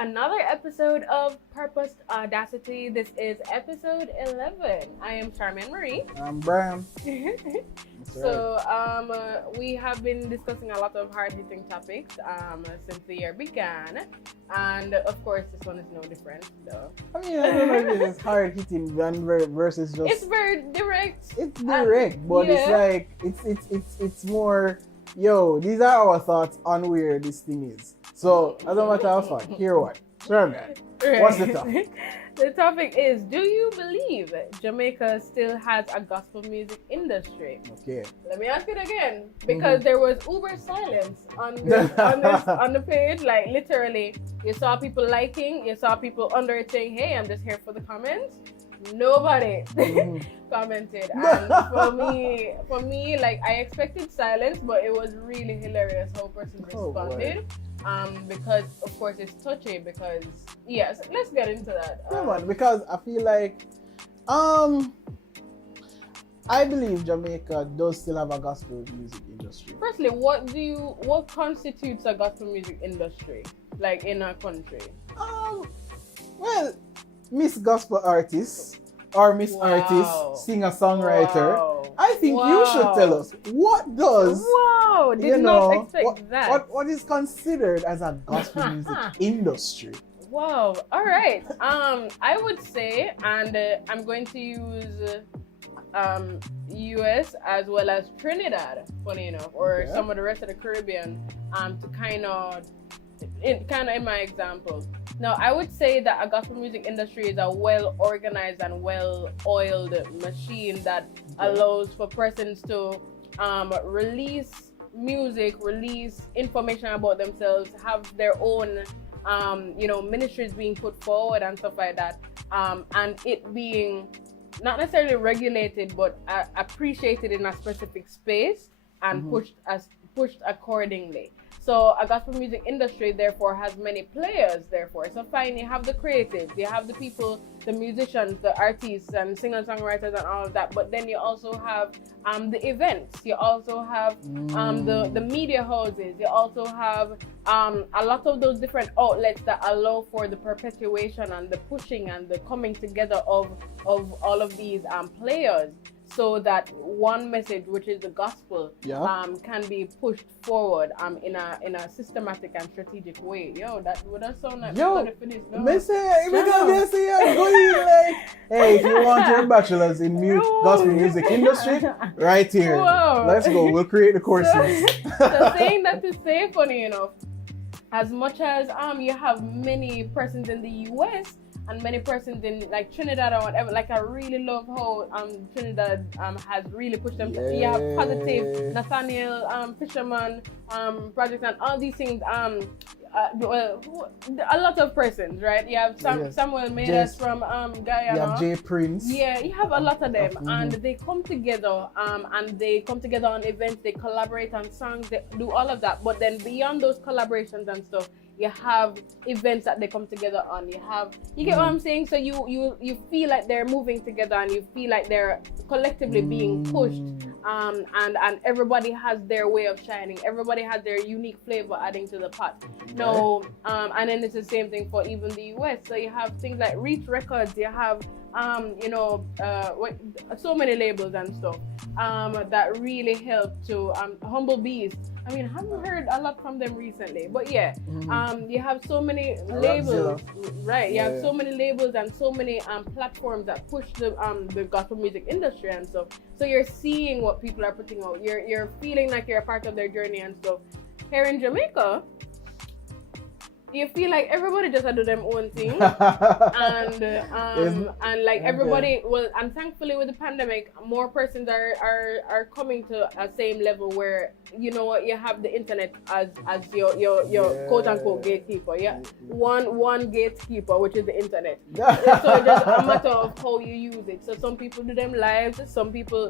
another episode of Purposed Audacity. This is episode 11. I am Charmaine Marie. I'm Brian. We have been discussing a lot of hard-hitting topics since the year began, and of course, this one is no different. So. I mean, I don't know if it's hard-hitting versus just. It's very direct. It's direct, but yeah. It's like it's more. Yo, these are our thoughts on where this thing is. So, as a matter of fact, hear what? Sure, man. Right. What's the topic? The topic is, do you believe Jamaica still has a gospel music industry? Okay. Let me ask it again, because there was uber silence on the page. Like, literally, you saw people liking, you saw people under it saying, hey, I'm just here for the comments. Nobody commented. And for me, like, I expected silence, but it was really hilarious how a person responded. Because of course it's touchy. Because yes, let's get into that. Yeah, man, because I feel like I believe Jamaica does still have a gospel music industry. Firstly, what constitutes a gospel music industry, like in our country? Well, Miss Gospel Artist or Miss Artist, singer-songwriter. Wow. I think you should tell us what does. Wow, did not expect that. What is considered as a gospel music industry? Wow. All right. I would say, and I'm going to use US as well as Trinidad, funny enough, or some of the rest of the Caribbean, to kind of in my example. Now, I would say that a gospel music industry is a well-organized and well-oiled machine that allows for persons to release music, release information about themselves, have their own, ministries being put forward and stuff like that, and it being not necessarily regulated, but appreciated in a specific space and pushed accordingly. So a gospel music industry, therefore, has many players, therefore. So fine, you have the creatives, you have the people, the musicians, the artists, and singer-songwriters and all of that. But then you also have the events. You also have the media houses. You also have a lot of those different outlets that allow for the perpetuation and the pushing and the coming together of all of these players, so that one message, which is the gospel, can be pushed forward in a systematic and strategic way. Yo, that would have sound like finish. Hey, if you want your bachelor's in gospel music industry, right here. Whoa. Let's go. We'll create the courses. So saying that to say, funny enough, as much as you have many persons in the US and many persons in like Trinidad or whatever, like I really love how Trinidad has really pushed them. You have Positive, Nathaniel, Fisherman project, and all these things. A lot of persons, right? You have Samuel Mendes from Guyana. You have J Prince. Yeah, you have a lot of them, and they come together, and they come together on events. They collaborate on songs. They do all of that. But then beyond those collaborations and stuff, you have events that they come together on. You get what I'm saying? So you feel like they're moving together, and you feel like they're collectively being pushed. And everybody has their way of shining. Everybody has their unique flavor adding to the pot. No, and then it's the same thing for even the US. So you have things like Reach Records. You have so many labels and stuff that really help to Humble Beast. I mean, I haven't heard a lot from them recently, but yeah, you have so many labels, right? You have so many labels and so many platforms that push the gospel music industry and stuff. So you're seeing what people are putting out. You're feeling like you're a part of their journey and stuff. Here in Jamaica, you feel like everybody just do their own thing, and like everybody. Well, and thankfully with the pandemic, more persons are coming to a same level where you know what, you have the internet as your quote unquote gatekeeper. Yeah, one gatekeeper, which is the internet. So it's just a matter of how you use it. So some people do them lives.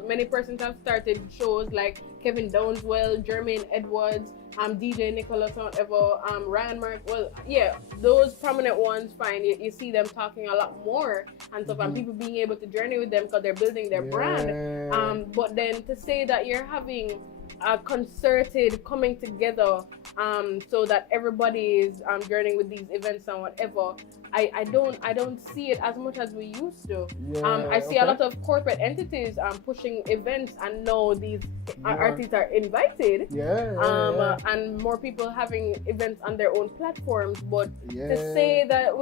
Many persons have started shows like Kevin Downswell, Jermaine Edwards, DJ Nicholas, whatever, Ryan Mark. Well, yeah, those prominent ones, fine. You see them talking a lot more and stuff, and people being able to journey with them because they're building their brand. But then to say that you're having a concerted coming together so that everybody is journeying with these events and whatever. I don't see it as much as we used to. I see a lot of corporate entities pushing events, and now these artists are invited. And more people having events on their own platforms. But to say that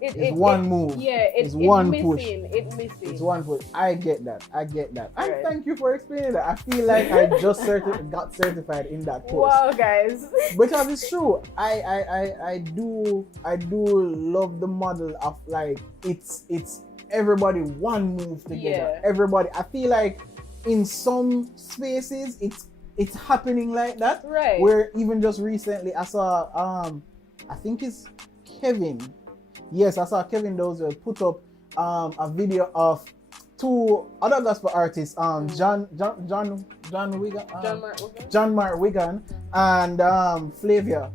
it's one move. It's one missing. push. It's missing. It's one push. I get that. And thank you for explaining that. I feel like I just got certified in that course. Wow, guys. Because it's true. I do love the model of like it's everybody one move together. Everybody. I feel like in some spaces it's happening like that. Right. Where even just recently I saw I think it's Kevin. Yes, I saw Kevin Dozier put up a video of two other gospel artists, John Wigan, John Mark Wigan and Flavia.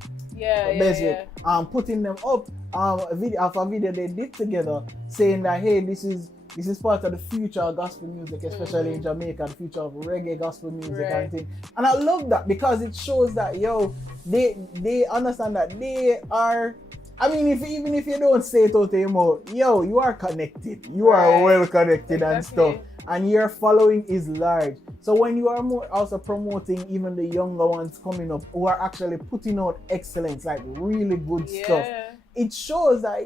Putting them up a video they did together, saying that hey, this is part of the future of gospel music, especially in Jamaica, the future of reggae gospel music and things. And I love that because it shows that they understand that they are. I mean, even if you don't say it out to him, you are connected. You are well connected and stuff. And your following is large. So when you are more also promoting even the younger ones coming up who are actually putting out excellence, like really good stuff, it shows that,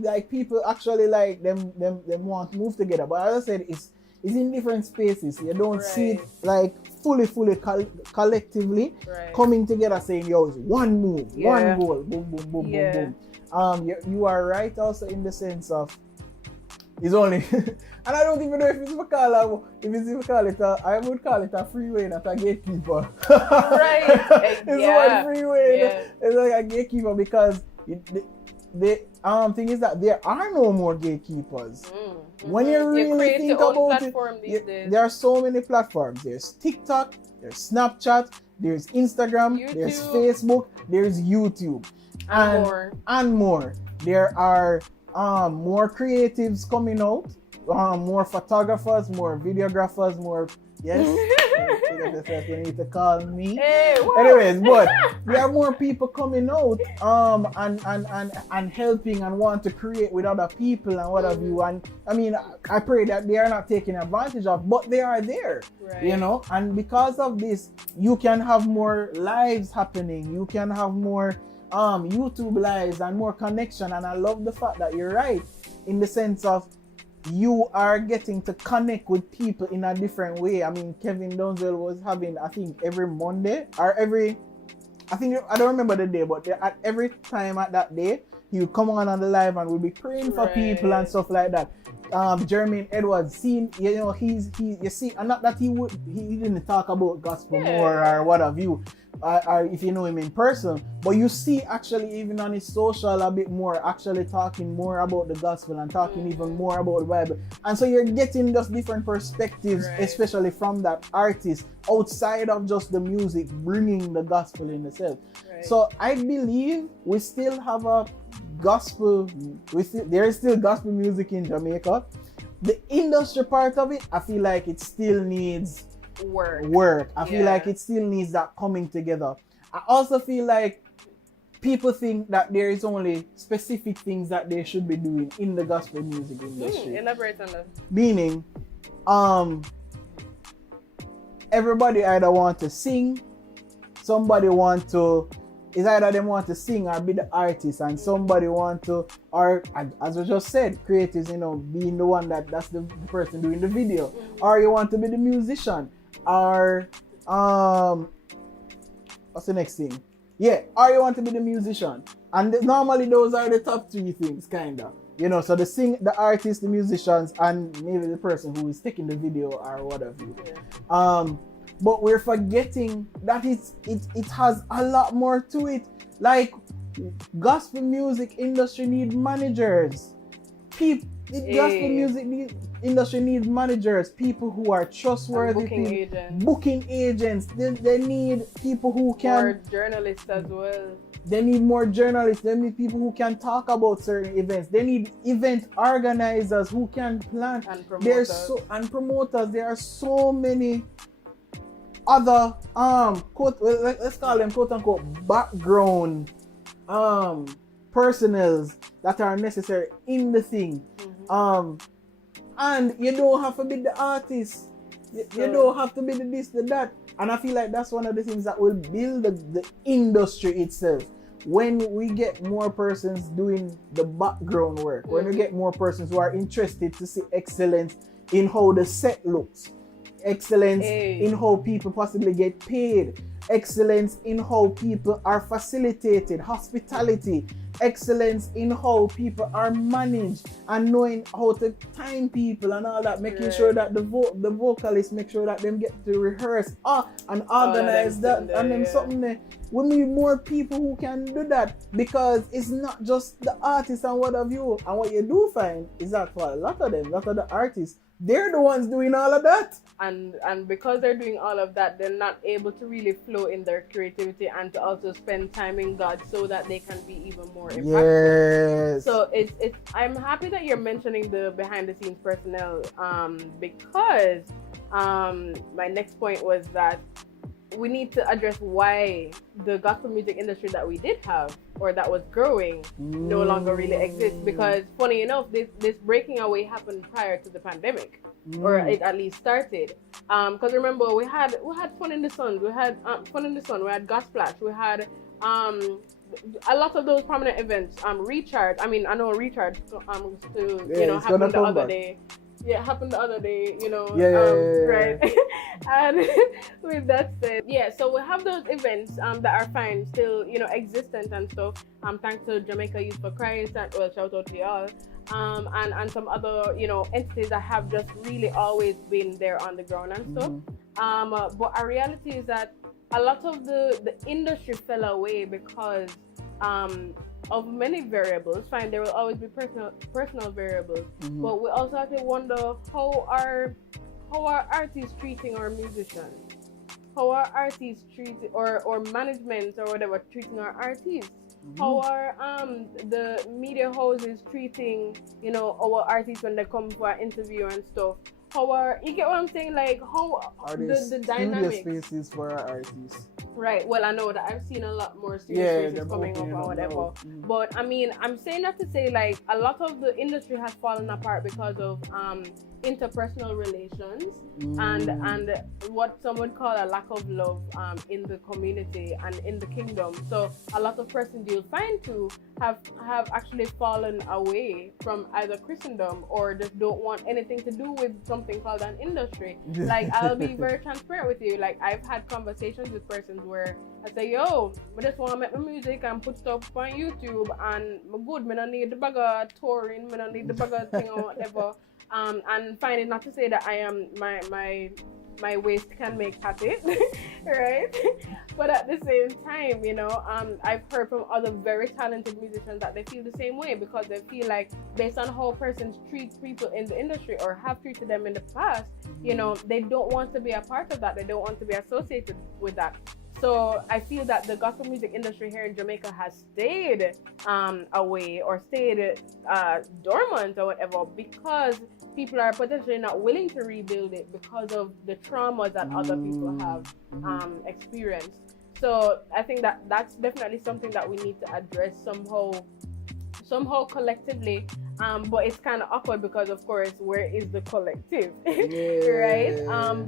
like people actually like them want to move together. But as I said, it's in different spaces. You don't see it like fully collectively coming together saying, it's one move, one goal, boom, boom, boom, boom, boom. You are right also in the sense of it's only, and I don't even know if it's I would call it a freeway, not a gatekeeper. It's one freeway. It's like a gatekeeper because the thing is that there are no more gatekeepers. When you really think about it, there are so many platforms. There's TikTok, there's Snapchat, there's Instagram, YouTube. There's Facebook, there's YouTube, and more. There are more creatives coming out, more photographers, more videographers, more. Yes, you need to call me. Hey, anyways, but there are more people coming out and helping and want to create with other people and what have you. And I mean, I pray that they are not taking advantage of, but they are there, and because of this, you can have more lives happening. You can have more YouTube lives and more connection. And I love the fact that you're right in the sense of you are getting to connect with people in a different way. I mean, Kevin Donzel was having, I think, every Monday or I don't remember the day, but at every time at that day, he would come on the live and we'd be praying for people and stuff like that. Jermaine Edwards, you see, and not that he didn't talk about gospel more or what have you. Or if you know him in person, but you see actually even on his social a bit more actually talking more about the gospel and talking even more about the Bible, and so you're getting just different perspectives, especially from that artist outside of just the music, bringing the gospel in itself. So I believe we still have a gospel. There is still gospel music in Jamaica. The industry part of it, I feel like it still needs work. I feel like it still needs that coming together. I also feel like people think that there is only specific things that they should be doing in the gospel music industry. Elaborate on that. Meaning, everybody either want to sing, it's either they want to sing or be the artist, and somebody want to, or as I just said, creatives, being the one that's the person doing the video, or you want to be the musician. Or what's the next thing? Or you want to be the musician. And normally those are the top three things, kinda. So the artist, the musicians, and maybe the person who is taking the video or whatever. But we're forgetting that it has a lot more to it. Like gospel music industry need managers. Gospel music industry needs managers, people who are trustworthy, booking agents. They need people who can. More journalists as well. They need more journalists. They need people who can talk about certain events. They need event organizers who can plan. And promoters. And promoters. There are so many other quote, well, let's call them quote unquote background personals that are necessary in the thing. And you don't have to be the artist. You don't have to be the this, the that. And I feel like that's one of the things that will build the industry itself. When we get more persons doing the background work, when we get more persons who are interested to see excellence in how the set looks, excellence in how people possibly get paid, excellence in how people are facilitated, hospitality, excellence in how people are managed, and knowing how to time people and all that, making sure that the vocalists make sure that them get to rehearse and organize that and them something there. We need more people who can do that, because it's not just the artists and what have you. And what you do find is that for a lot of the artists, they're the ones doing all of that. And because they're doing all of that, they're not able to really flow in their creativity and to also spend time in God so that they can be even more impactful. Yes. So it's I'm happy that you're mentioning the behind the scenes personnel, because my next point was that we need to address why the gospel music industry that we did have, or that was growing, no longer really exists. Because funny enough, this breaking away happened prior to the pandemic, or it at least started. Because remember, we had Fun in the Sun, we had Fun in the Sun, we had Gospel, we had a lot of those prominent events. Recharge. I mean, I know Recharge to happened the other day. Yeah, it happened the other day, right? And with that said, so we have those events that are fine, still, existent and stuff. Thanks to Jamaica Youth for Christ, and well, shout out to y'all. And some other, entities that have just really always been there on the ground and stuff. But our reality is that a lot of the industry fell away because of many variables. Fine, there will always be personal variables, but we also have to wonder how are artists treating our musicians, how are artists treating, or management or whatever treating our artists, how are the media houses treating our artists when they come for an interview and stuff. How are, you get what I'm saying? Like, how are the dynamics? Studio spaces for our artists. Right. Well, I know that I've seen a lot more studio spaces coming up or whatever. But I mean, I'm saying that to say, like, a lot of the industry has fallen apart because of interpersonal relations and what some would call a lack of love in the community and in the kingdom. So a lot of persons you'll find to have actually fallen away from either Christendom or just don't want anything to do with something called an industry. Like, I'll be very transparent with you. Like, I've had conversations with persons where I say, yo, I just want to make my music and put stuff on YouTube, and I'm good. I don't need the bag of touring, I don't need the bag of thing or whatever. And find it not to say that I am my waist can make happy, right? But at the same time, I've heard from other very talented musicians that they feel the same way, because they feel like, based on how persons treat people in the industry or have treated them in the past, they don't want to be a part of that. They don't want to be associated with that. So I feel that the gospel music industry here in Jamaica has stayed away or stayed dormant or whatever, because people are potentially not willing to rebuild it because of the traumas that other people have experienced. So I think that that's definitely something that we need to address somehow collectively. But it's kind of awkward because, of course, where is the collective? Right?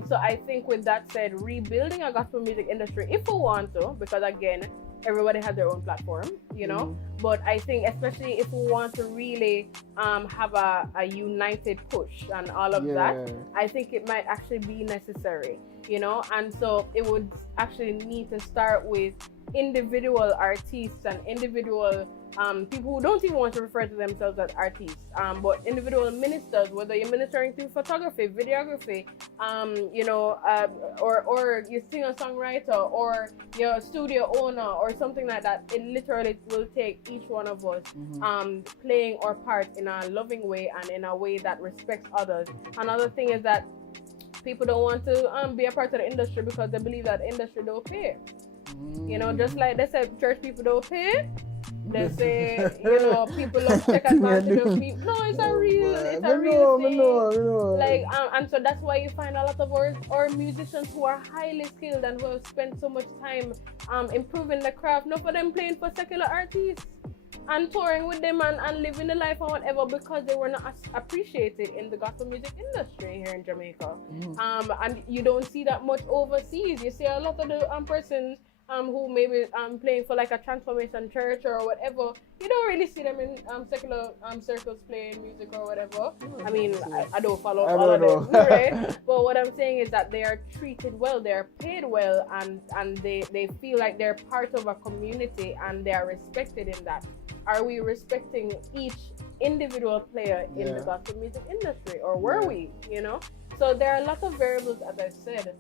So I think with that said, rebuilding a gospel music industry, if we want to, because again, everybody has their own platform, but I think especially if we want to really have a united push and all of that, I think it might actually be necessary, and so it would actually need to start with individual artists and individual people who don't even want to refer to themselves as artists, but individual ministers, whether you're ministering through photography, videography, or you singer-songwriter, or you're a studio owner or something like that. It literally will take each one of us playing our part in a loving way and in a way that respects others. Another thing is that people don't want to be a part of the industry because they believe that the industry don't pay. Just like they said, church people don't pay, They say, people love to take advantage of people. No, it's a real thing. Like, and so that's why you find a lot of our musicians who are highly skilled and who have spent so much time improving the craft. Not for them playing for secular artists and touring with them and living the life and whatever, because they were not appreciated in the gospel music industry here in Jamaica. And you don't see that much overseas. You see a lot of the persons who maybe playing for like a transformation church or whatever. You don't really see them in secular circles playing music or whatever. I mean, I don't follow all of them, right? But what I'm saying is that they are treated well, they are paid well, and they feel like they're part of a community and they are respected in that. Are we respecting each individual player in the gospel music industry, or were we? So there are a lot of variables, as I said,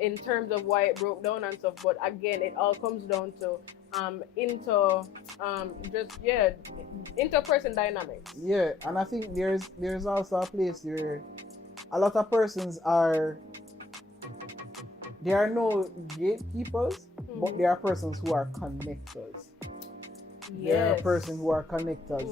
in terms of why it broke down and stuff. But again, it all comes down to interperson dynamics. Yeah, and I think there's also a place where a lot of persons there are no gatekeepers, but there are persons who are connectors. There are persons who are connectors.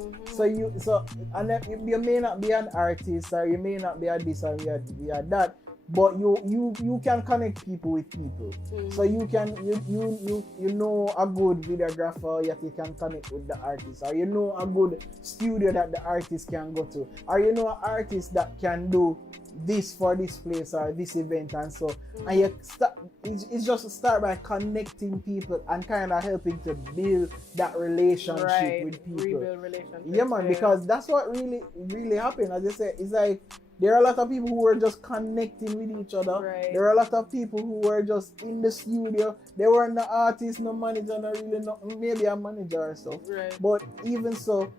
You may not be an artist, or you may not be a this or you are that, but you can connect people with people. So you can you know a good videographer that you can connect with the artist, or you know a good studio that the artist can go to, or you know an artist that can do this for this place or this event, and so and you it's just start by connecting people and kind of helping to build that relationship with people. Rebuild relationships. Yeah, man, because that's what really happened. As I say, it's like there are a lot of people who were just connecting with each other. Right. There are a lot of people who were just in the studio. They weren't no artist, no manager, maybe a manager or stuff. Right. But even so,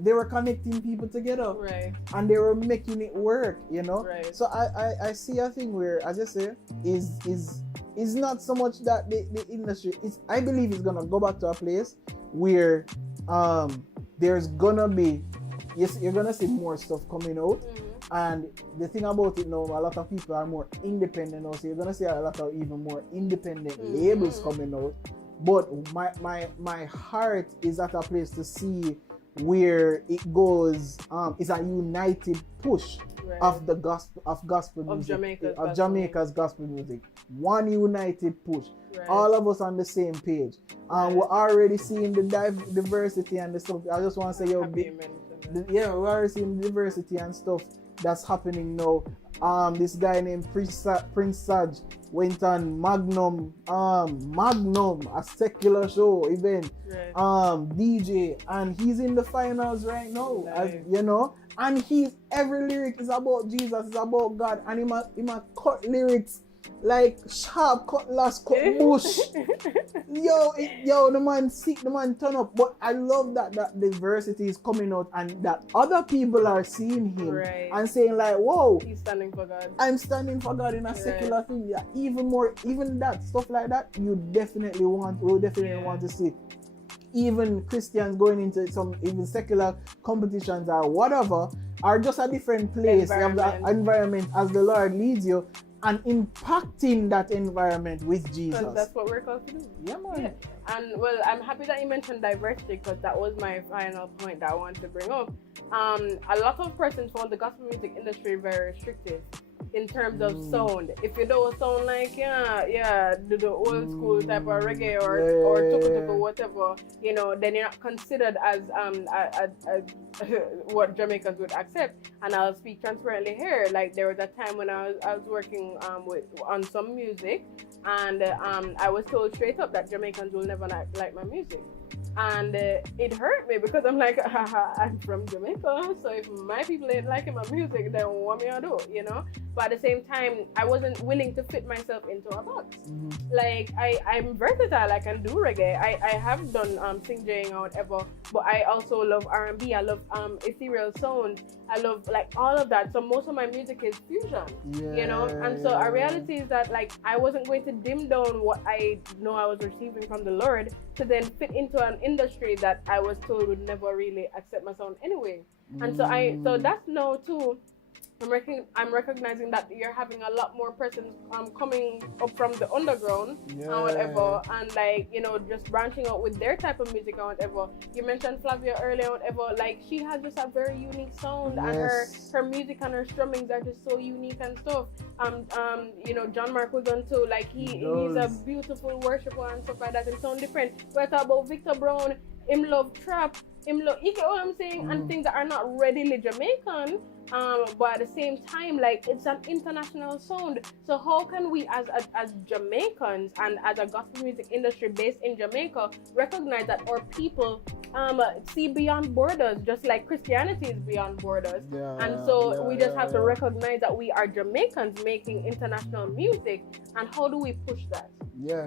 they were connecting people together. Right. And they were making it work, Right. So I see a thing where, as I say, is not so much that the industry is. I believe it's gonna go back to a place where there's gonna be, yes, you're gonna see more stuff coming out. And the thing about it now, a lot of people are more independent now, so you're gonna see a lot of even more independent labels coming out. But my heart is at a place to see where it goes. It's a united push of the gospel music, Jamaica's gospel music. One united push. Right. All of us on the same page. We're already seeing the diversity and the stuff. I just want to say, we're already seeing diversity and stuff that's happening now. This guy named Prince Saj went on Magnum, a secular show event, DJ, and he's in the finals right now. Nice. And every lyric is about Jesus, it's about God, and he might cut lyrics like sharp cutlass, cut bush. Yo, the man sick, the man turn up. But I love that diversity is coming out and that other people are seeing him and saying like, whoa, he's standing for God. I'm standing for God in a secular thing. Yeah, even that stuff like that, we'll definitely want to see. Even Christians going into some even secular competitions or whatever, are just a different place of the environment as the Lord leads you, and impacting that environment with Jesus. Because that's what we're called to do. Yeah, man. Yeah. And well, I'm happy that you mentioned diversity, because that was my final point that I wanted to bring up. A lot of persons found the gospel music industry very restrictive in terms of sound. If you don't sound like do the old school type of reggae or tuku whatever, then you're not considered as what Jamaicans would accept. And I'll speak transparently here. Like, there was a time when I was working on some music, and I was told straight up that Jamaicans will never like my music. And it hurt me, because I'm like, I'm from Jamaica, so if my people ain't liking my music, then what me I do, But at the same time, I wasn't willing to fit myself into a box. Like, I'm versatile. I can do reggae. I have done sing-jaying or whatever, but I also love R&B. I love ethereal sound. I love like all of that. So most of my music is fusion, And so our reality is that, like, I wasn't going to dim down what I know I was receiving from the Lord to then fit into an industry that I was told would never really accept my sound anyway. And so that's now too I'm recognizing that you're having a lot more persons coming up from the underground and whatever, and like, you know, just branching out with their type of music and whatever. You mentioned Flavia earlier, whatever. Like, she has just a very unique sound, and her music and her strummings are just so unique and stuff. You know, John Mark Wigan too. Like, he's a beautiful worshiper and stuff like that. And sound different. We're talking about Victor Brown. Him love trap. Him love, you get what I'm saying? And things that are not readily Jamaican. But at the same time, like, it's an international sound. So how can we as Jamaicans and as a gospel music industry based in Jamaica recognize that our people see beyond borders, just like Christianity is beyond borders? We just have to recognize that we are Jamaicans making international music. And how do we push that?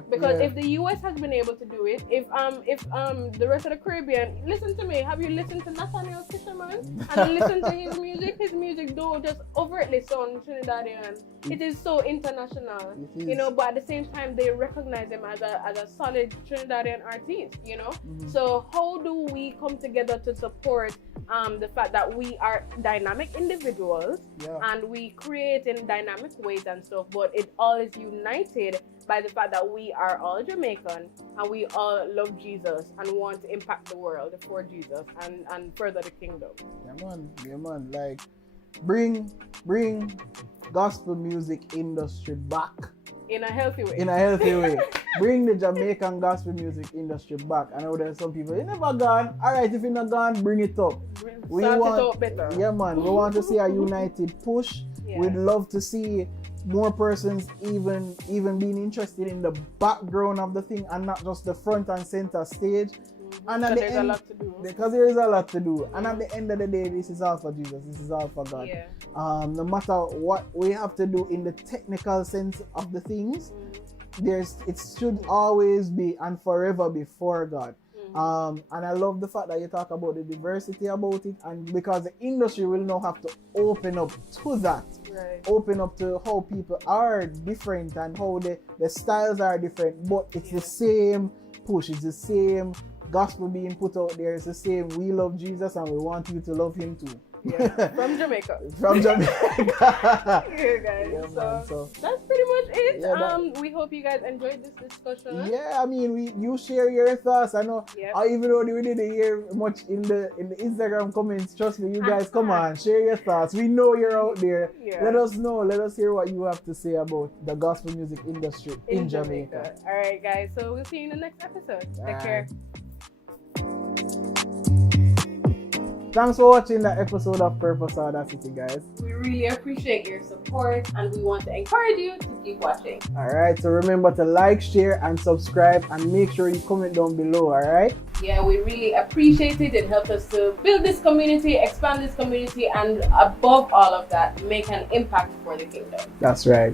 Because if the US has been able to do it, if the rest of the Caribbean, listen to me, have you listened to Nathaniel Fisherman and listen to his music? His music don't just overtly sound Trinidadian. It is so international, you know, but at the same time they recognize him as a solid Trinidadian artist, you know. So how do we come together to support the fact that we are dynamic individuals and we create in dynamic ways and stuff, but it all is united by the fact that we are all Jamaican and we all love Jesus and want to impact the world for Jesus and further the kingdom. Yeah man, like bring gospel music industry back in a healthy way. Bring the Jamaican gospel music industry back. I know there's some people, you never gone. Alright, if you're not gone, bring it up. We want it up better. Yeah man, we want to see a united push. We'd love to see more persons even being interested in the background of the thing and not just the front and center stage. And at the end, a lot to do. Because there is a lot to do. And at the end of the day, this is all for Jesus. This is all for God. No matter what we have to do in the technical sense of the things, it should always be and forever be for God. And I love the fact that you talk about the diversity about it, and because the industry will now have to open up to that, open up to how people are different and how the styles are different, but it's the same push, it's the same gospel being put out there, it's the same, we love Jesus and we want you to love him too. From Jamaica. Guys. So that's pretty much it. We hope you guys enjoyed this discussion. I mean, you share your thoughts. I know. Even though we didn't hear much in the Instagram comments, trust me, you guys, come on, share your thoughts. We know you're out there. Let us know. Let us hear what you have to say about the gospel music industry in Jamaica. All right, guys. So we'll see you in the next episode. Take care. Thanks for watching that episode of Purpose Audacity, guys. We really appreciate your support and we want to encourage you to keep watching. Alright, so remember to like, share, and subscribe, and make sure you comment down below, alright? Yeah, we really appreciate it. It helps us to build this community, expand this community, and above all of that, make an impact for the kingdom. That's right.